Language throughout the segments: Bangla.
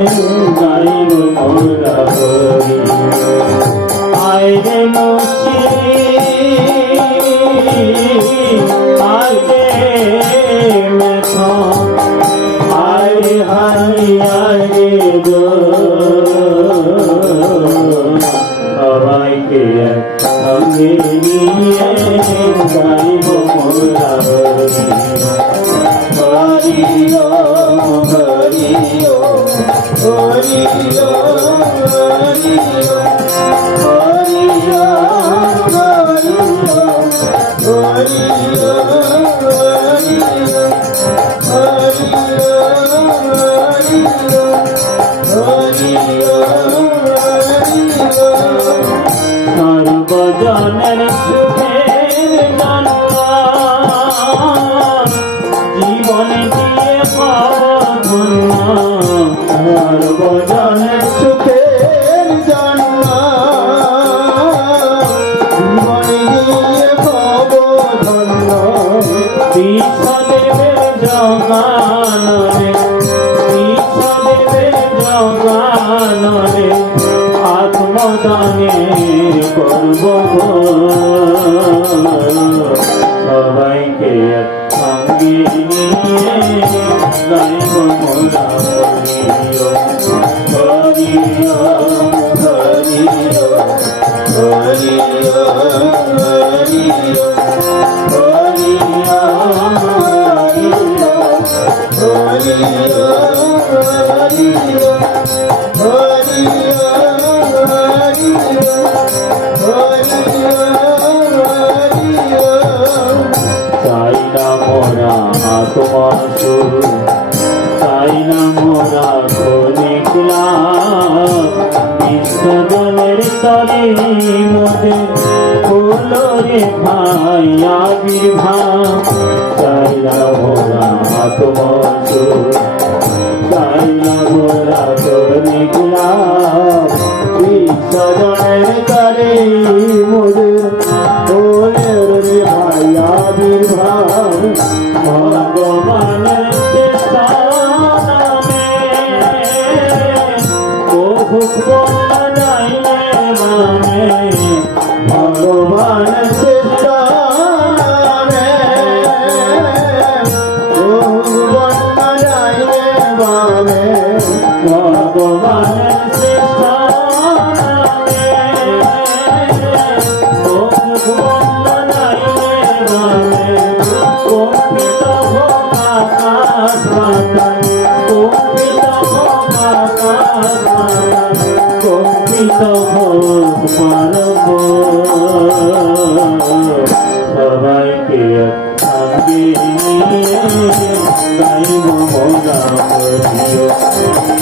গাইব মোরা হরি আয় রে আয় রে মেথা আয় রে হারি আয় রে গো সবাইকে সঙ্গে নিয়ে গাইব মোরা হরি হরি হরি সর্বজনের সুখের জন্য জীবনে দিয়ে পাব সর্বজনের সুখের জন্য জীবনে দিয়ে পাব ধন্য বিশ্বদেবের জগানরে বিশ্বদেবের জগানরে আত্মদানে করব সবাইকে সঙ্গে নিয়ে গাইব মোরা হরি হরি হরি হরি হরি চাই না মোরা তোমার শুরু চাই না মোরা ক্ষণিক বিশ্বজনের তরে মোদের হলো রে ভাই আবির্ভাব চাই না মোরা তোমার শুরু চাই না মোরা ক্ষণিক বিশ্বজনের তরে মোদের হলো রে ভাই আবির্ভাব ভগবানের চেষ্টানে বহু বন্দাইলে মানে ভগবানের চেষ্টানে বহু বন্দাইলে মানে ভগবানের চেষ্টানে বহু বন্দাইলে মানে কম্পিত হোক আকাশ পাতাল কম্পিত হোক আকাশ পাতাল কম্পিত হোক পারব সবাইকে সঙ্গে নিয়ে গাইব মোরা হরি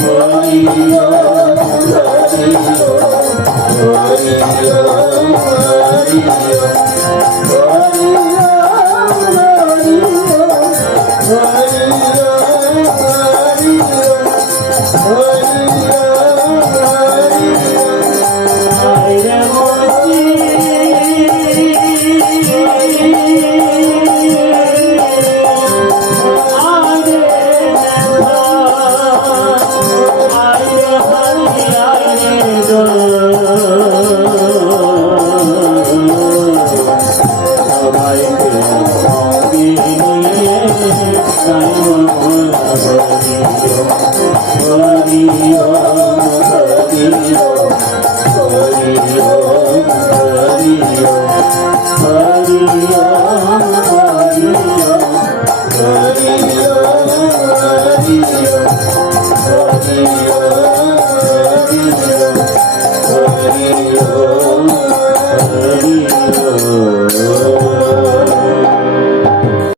হরি হরি Hare